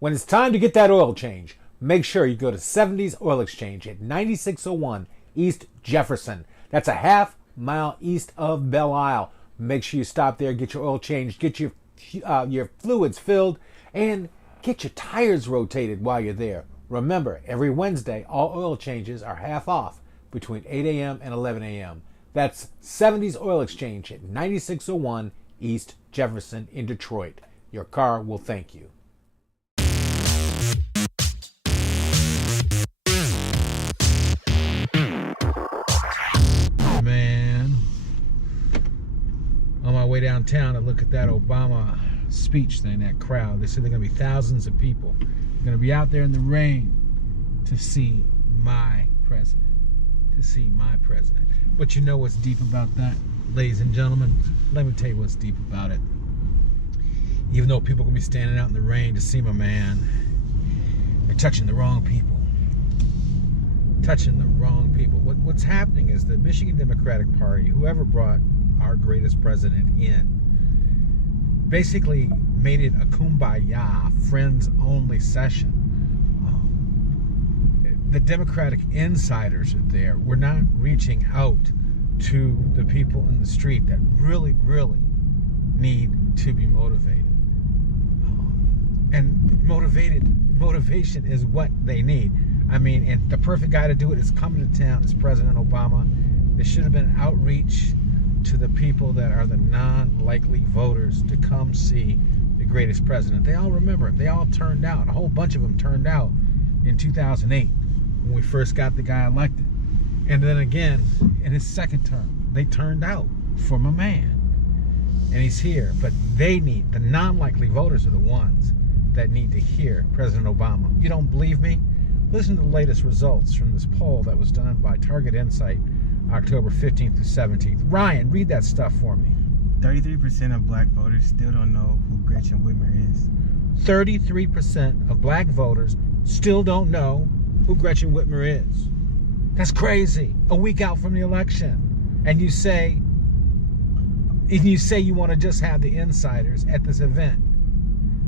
When it's time to get that oil change, make sure you go to 70s Oil Exchange at 9601 East Jefferson. That's a half mile east of Belle Isle. Make sure you stop there, get your oil changed, get your fluids filled, and get your tires rotated while you're there. Remember, every Wednesday, all oil changes are half off between 8 a.m. and 11 a.m. That's 70s Oil Exchange at 9601 East Jefferson in Detroit. Your car will thank you. Man, on my way downtown to look at that Obama speech thing, that crowd, they said there are going to be thousands of people. They're going to be out there in the rain to see my president. But you know what's deep about that, ladies and gentlemen? Let me tell you what's deep about it. Even though people are going to be standing out in the rain to see my man, they're touching the wrong people. What's happening is the Michigan Democratic Party, whoever brought our greatest president in, basically made it a kumbaya, friends-only session. The Democratic insiders are there. We're not reaching out to the people in the street that really, really need to be motivated. And motivation is what they need. I mean, and the perfect guy to do it is coming to town is President Obama. There should have been an outreach to the people that are the non-likely voters to come see the greatest president. They all remember him. They all turned out. A whole bunch of them turned out in 2008 when we first got the guy elected. And then again, in his second term, they turned out for my man. And he's here. But the non-likely voters are the ones that need to hear President Obama. You don't believe me? Listen to the latest results from this poll that was done by Target Insight, October 15th through 17th. Ryan, read that stuff for me. 33% of black voters still don't know who Gretchen Whitmer is. 33% of black voters still don't know who Gretchen Whitmer is. That's crazy. A week out from the election. And you say you want to just have the insiders at this event.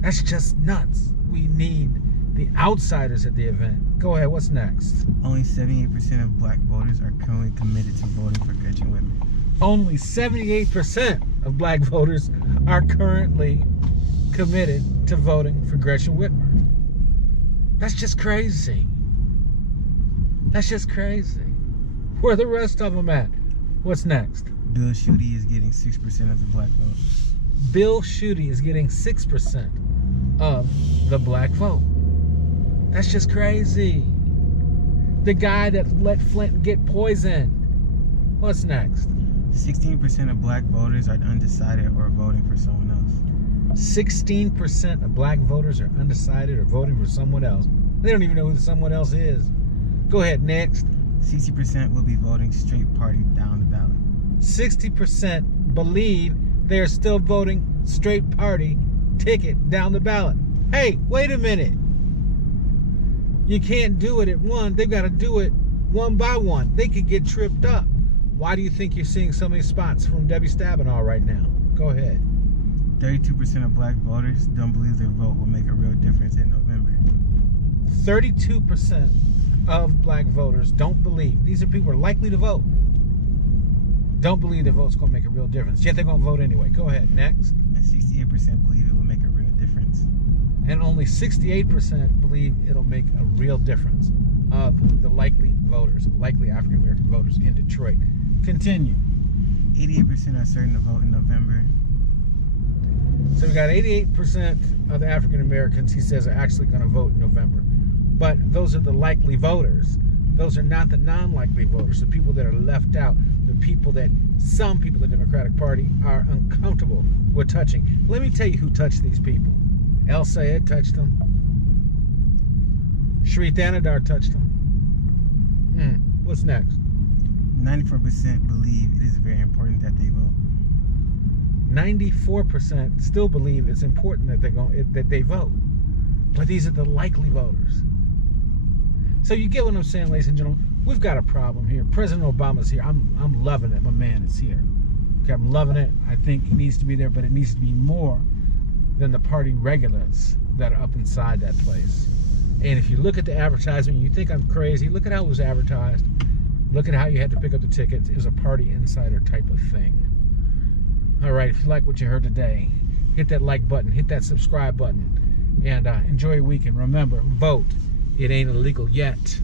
That's just nuts. We need the outsiders at the event. Go ahead, what's next? Only 78% of black voters are currently committed to voting for Gretchen Whitmer. Only 78% of black voters are currently committed to voting for Gretchen Whitmer. That's just crazy. Where are the rest of them at? What's next? Bill Schuette is getting 6% of the black vote. Bill Schuette is getting 6% of the black vote. That's just crazy. The guy that let Flint get poisoned. What's next? 16% of black voters are undecided or voting for someone else. 16% of black voters are undecided or voting for someone else. They don't even know who someone else is. Go ahead, next. 60% will be voting straight party down the ballot. 60% believe they are still voting straight party ticket down the ballot. Hey, wait a minute. You can't do it at one. They've got to do it one by one. They could get tripped up. Why do you think you're seeing so many spots from Debbie Stabenow right now? Go ahead. 32% of black voters don't believe their vote will make a real difference in November. 32% of black voters don't believe. These are people who are likely to vote. Don't believe their vote's going to make a real difference. Yet they're going to vote anyway. Go ahead. Next. And 68% believe it will make a real difference. And only 68% believe it'll make a real difference of the likely voters, likely African-American voters in Detroit. Continue. 88% are certain to vote in November. So we got 88% of the African-Americans, he says, are actually going to vote in November. But those are the likely voters. Those are not the non-likely voters, the people that are left out, the people that some people in the Democratic Party are uncomfortable with touching. Let me tell you who touched these people. El Sayed touched them. Sri Thanadar touched them. What's next? 94% believe it is very important that they vote. 94% still believe it's important that they vote. But these are the likely voters. So you get what I'm saying, ladies and gentlemen? We've got a problem here. President Obama's here. I'm loving it. My man is here. Okay, I'm loving it. I think he needs to be there, but it needs to be more than the party regulars that are up inside that place. And if you look at the advertisement, you think I'm crazy. Look at how it was advertised. Look at how you had to pick up the tickets. It was a party insider type of thing. All right, if you like what you heard today, hit that like button, hit that subscribe button, and enjoy your weekend. Remember, vote. It ain't illegal yet.